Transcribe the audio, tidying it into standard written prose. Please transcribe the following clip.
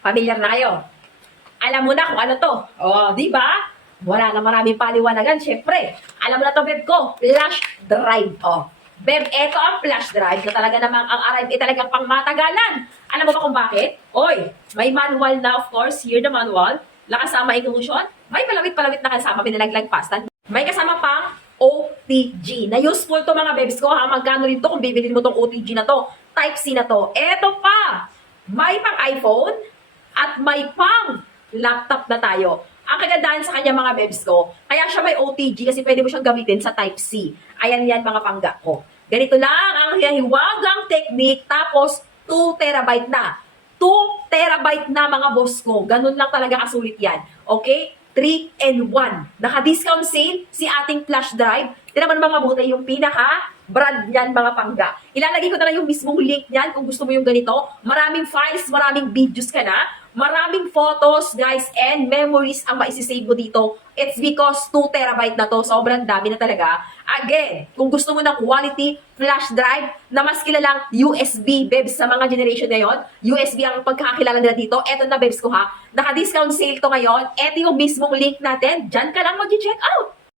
Familiar na kayo. Alam mo na kung ano to. Oh, di ba? Wala na maraming paliwanagan, syempre. Alam mo na to, Beb ko. Flash drive. Oh. Beb, eto ang flash drive na talaga namang ang arrive talagang pangmatagalan. Alam mo ba kung bakit? Oy, may manual na, of course. Here the manual. Nakasama inclusion. May palawit-palawit na kasama, pinalaglag pasta. May kasama pang OTG. Na useful to mga bebs ko ha. Magkano rin to kung bibilin mo tong OTG na to. Type C na to. Eto pa. May pang iPhone at may pang laptop na tayo. Ang kagandahan sa kanya mga bebs ko, kaya siya may OTG kasi pwede mo siyang gamitin sa Type C. Ayan yan mga pangga ko. Ganito lang ang hiwagang technique tapos 2 terabyte na. 2 terabyte na mga boss ko. Ganun lang talaga kasulit yan. Okay? 3-in-1. Naka-discount sale si ating flash drive. Tinaman mga mabuti yung pinaka-brand niyan mga pangga. Ilalagay ko na lang yung mismong link niyan kung gusto mo yung ganito. Maraming files, maraming videos ka na. Maraming photos, guys, and memories ang maisisave mo dito. It's because 2 terabyte na to. Sobrang dami na talaga. Again, kung gusto mo ng quality flash drive na mas kilalang USB, bebs, sa mga generation ngayon, USB ang pagkakakilala nila dito. Eto na, bebs ko ha. Naka-discount sale to ngayon. Eto yung mismong link natin. Diyan ka lang mag-check out.